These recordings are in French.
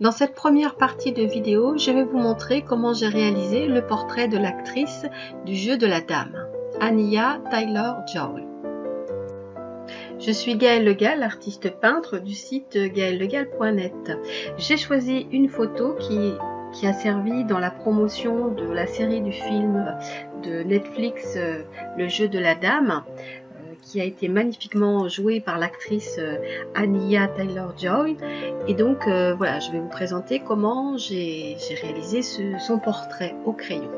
Dans cette première partie de vidéo, je vais vous montrer comment j'ai réalisé le portrait de l'actrice du jeu de la dame, Anya Taylor-Joy. Je suis Gaëlle Legal, artiste peintre du site gaëllelegal.net. J'ai choisi une photo qui a servi dans la promotion de la série du film de Netflix Le jeu de la dame, qui a été magnifiquement joué par l'actrice Anya Taylor-Joy. Et donc voilà, je vais vous présenter comment j'ai réalisé son portrait au crayon.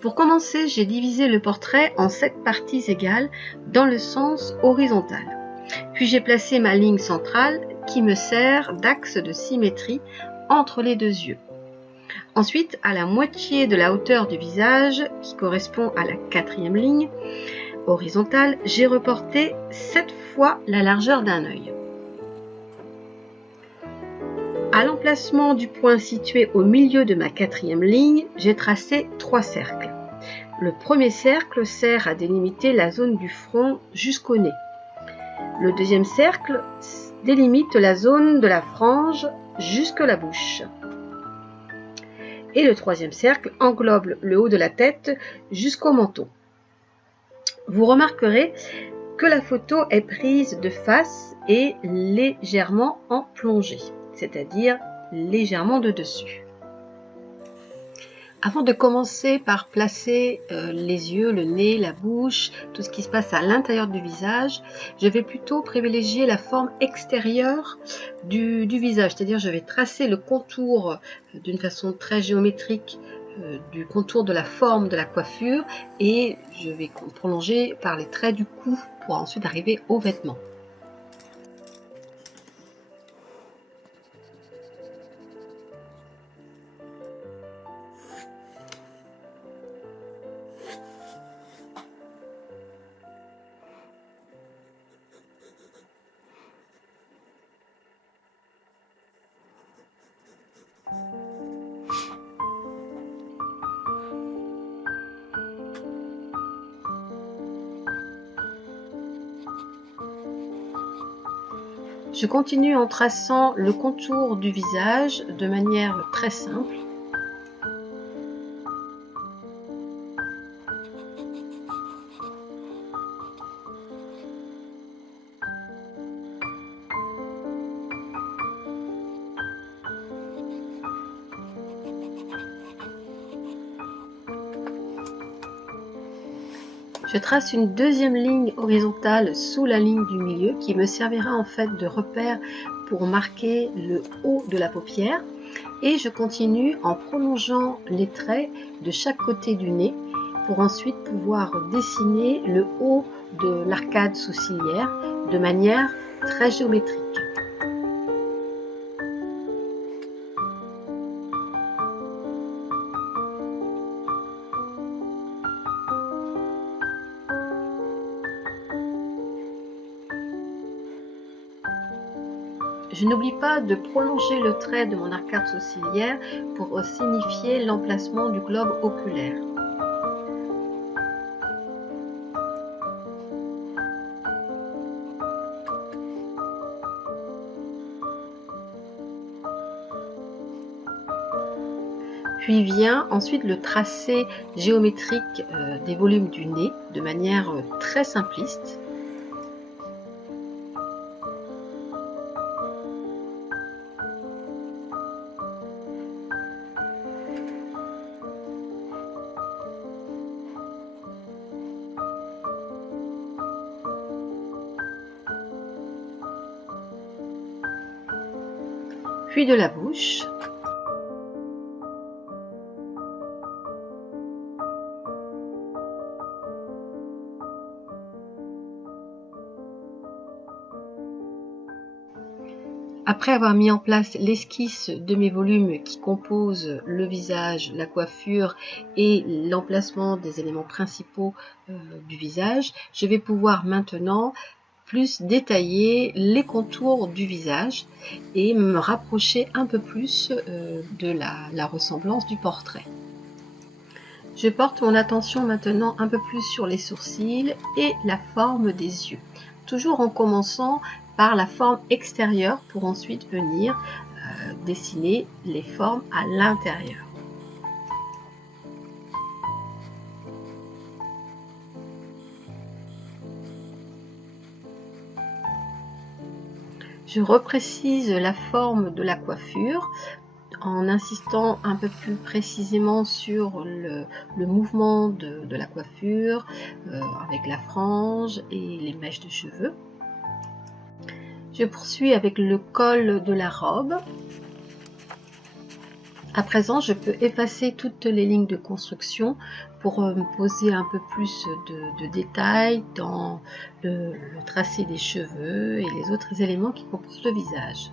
Pour commencer, j'ai divisé le portrait en 7 parties égales dans le sens horizontal. Puis j'ai placé ma ligne centrale qui me sert d'axe de symétrie entre les deux yeux. Ensuite, à la moitié de la hauteur du visage, qui correspond à la 4e ligne horizontale, j'ai reporté 7 fois la largeur d'un œil. À l'emplacement du point situé au milieu de ma 4e ligne, j'ai tracé 3 cercles. Le premier cercle sert à délimiter la zone du front jusqu'au nez. Le deuxième cercle délimite la zone de la frange jusqu'à la bouche. Et le troisième cercle englobe le haut de la tête jusqu'au menton. Vous remarquerez que la photo est prise de face et légèrement en plongée, c'est-à-dire légèrement de dessus. Avant de commencer par placer les yeux, le nez, la bouche, tout ce qui se passe à l'intérieur du visage, je vais plutôt privilégier la forme extérieure du visage, c'est-à-dire je vais tracer le contour d'une façon très géométrique du contour de la forme de la coiffure et je vais prolonger par les traits du cou pour ensuite arriver aux vêtements. Je continue en traçant le contour du visage de manière très simple. Je trace une deuxième ligne horizontale sous la ligne du milieu qui me servira en fait de repère pour marquer le haut de la paupière et je continue en prolongeant les traits de chaque côté du nez pour ensuite pouvoir dessiner le haut de l'arcade sourcilière de manière très géométrique. Je n'oublie pas de prolonger le trait de mon arcade sourcilière pour signifier l'emplacement du globe oculaire. Puis vient ensuite le tracé géométrique des volumes du nez de manière très simpliste. Puis de la bouche. Après avoir mis en place l'esquisse de mes volumes qui composent le visage, la coiffure et l'emplacement des éléments principaux du visage, je vais pouvoir maintenant plus détailler les contours du visage et me rapprocher un peu plus de la ressemblance du portrait. Je porte mon attention maintenant un peu plus sur les sourcils et la forme des yeux, toujours en commençant par la forme extérieure pour ensuite venir dessiner les formes à l'intérieur. Je reprécise la forme de la coiffure en insistant un peu plus précisément sur le mouvement de la coiffure avec la frange et les mèches de cheveux. Je poursuis avec le col de la robe. À présent, je peux effacer toutes les lignes de construction pour me poser un peu plus de détails dans le tracé des cheveux et les autres éléments qui composent le visage.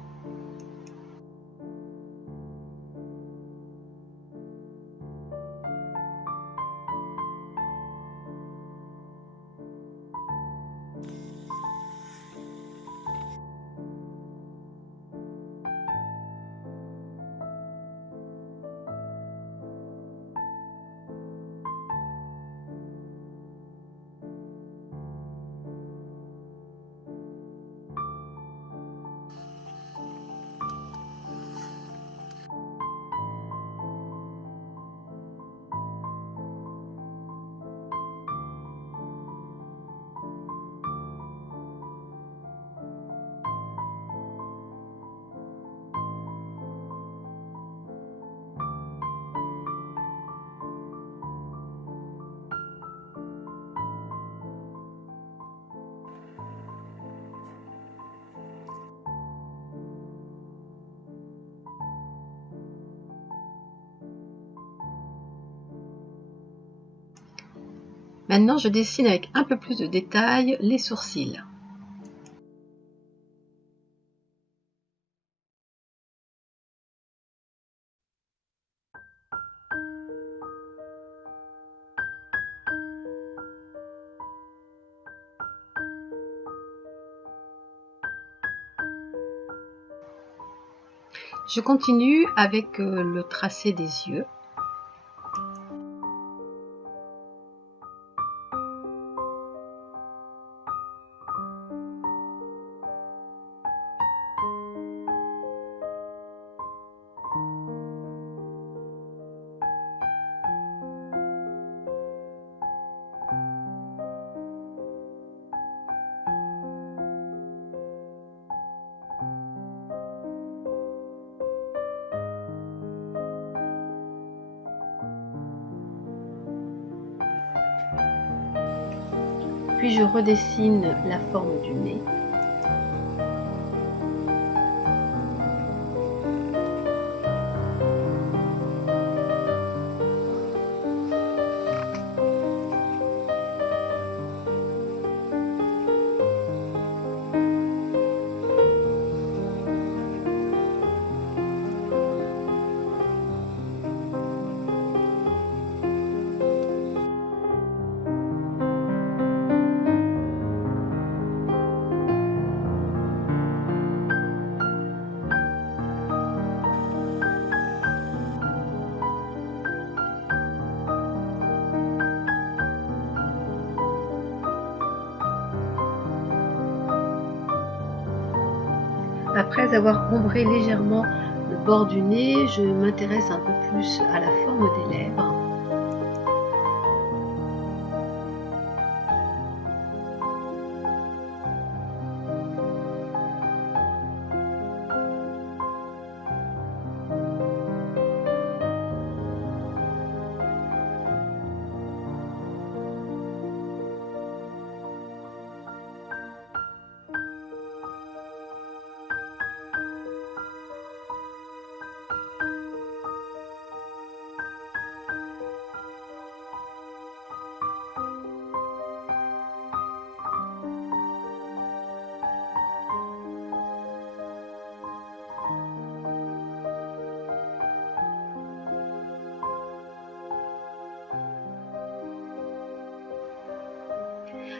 Maintenant, je dessine avec un peu plus de détail les sourcils. Je continue avec le tracé des yeux. Puis je redessine la forme du nez. Après avoir ombré légèrement le bord du nez, je m'intéresse un peu plus à la forme des lèvres.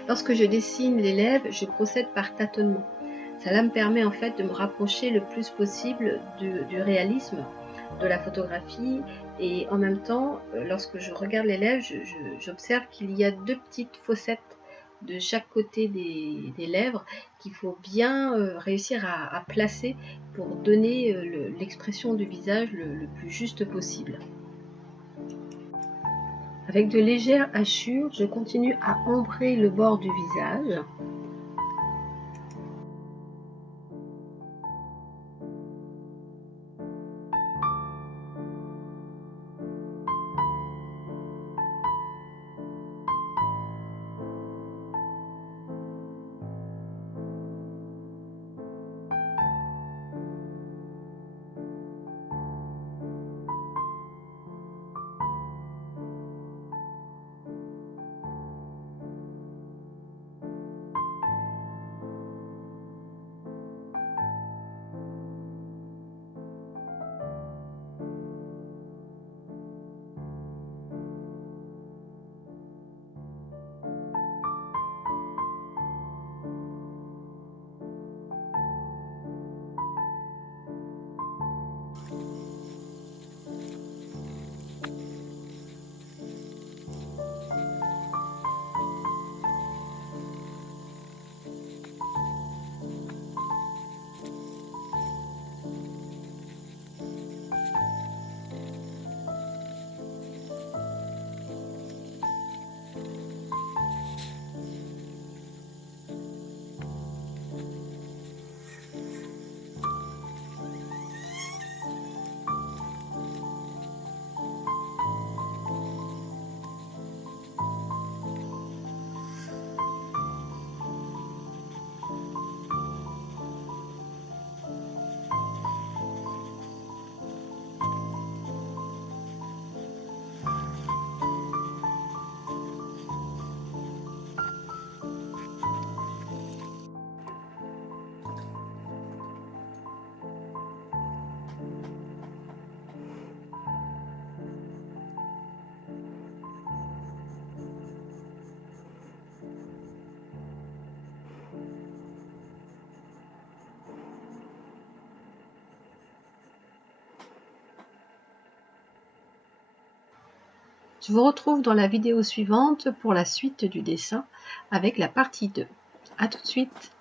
Lorsque je dessine les lèvres, je procède par tâtonnement. Cela me permet en fait de me rapprocher le plus possible du réalisme de la photographie, et en même temps, lorsque je regarde les lèvres, j'observe qu'il y a deux petites fossettes de chaque côté des lèvres qu'il faut bien réussir à placer pour donner l'expression du visage le plus juste possible. Avec de légères hachures, je continue à ombrer le bord du visage. Je vous retrouve dans la vidéo suivante pour la suite du dessin avec la partie 2. À tout de suite.